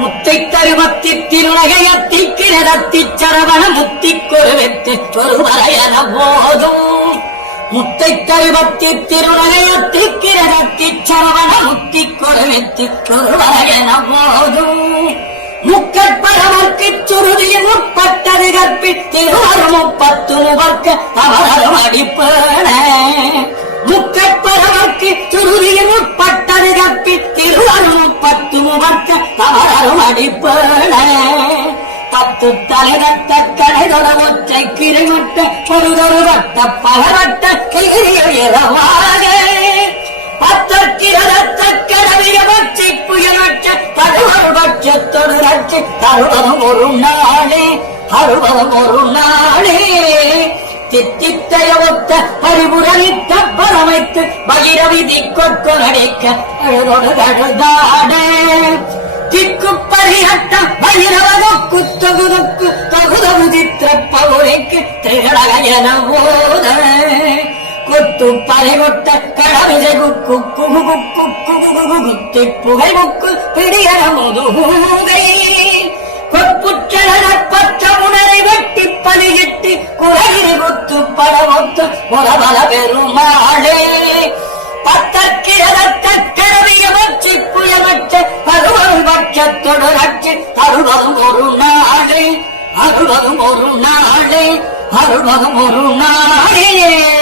முத்தை தருமத்தி திருநகையத்தி கிரதத்தி சரவண முத்தி கொருவெத்தி தொருவரையன போதும் முத்தை தருமத்தி திருநகையத்தி கிரதத்தி சரவண முத்தி கொருவெத்தி தொருவரையன போதும் முக்கற்பரவர்க்கு சுருதியில் முப்பத்தது கற்பித்திருவர் முப்பத்து முகர்க்க அவரது அடிப்பேன பத்து தலைதத்த கடைதொட ஒற்றை கிரிமட்ட ஒரு தருவட்ட பகவட்ட கிரியமாக பத்தற்கிரதத்த ஒரு நாளே அருவதும் ஒரு நாளே தித்தித்தையொத்த பரிபுரளித்த பரமைத்து பகிரவிதி கொட்டு நடிக்க அழுதொடு அழுதாட வழிகட்ட வைரவதொக்கு தொகுதொக்கு தொகுதொகுதித்திரப்பவுரைக்கு திரிகடகஜனவோத கொத்து பறைகொட்ட கடவிதை குக்கு குகு குக்கு குகு குகு குத்தி புகை முக்கு பிடிகர முதுகூதை கொப்புற்றலற்பற்ற உணரை வெட்டி பலியிட்டு குறையிறு குத்து பல முத்து முறவல பெருமாளே அருள்வதும் ஒரு நாளே அருள்வதும் ஒரு நாளே அருள்வதும் ஒரு நாளே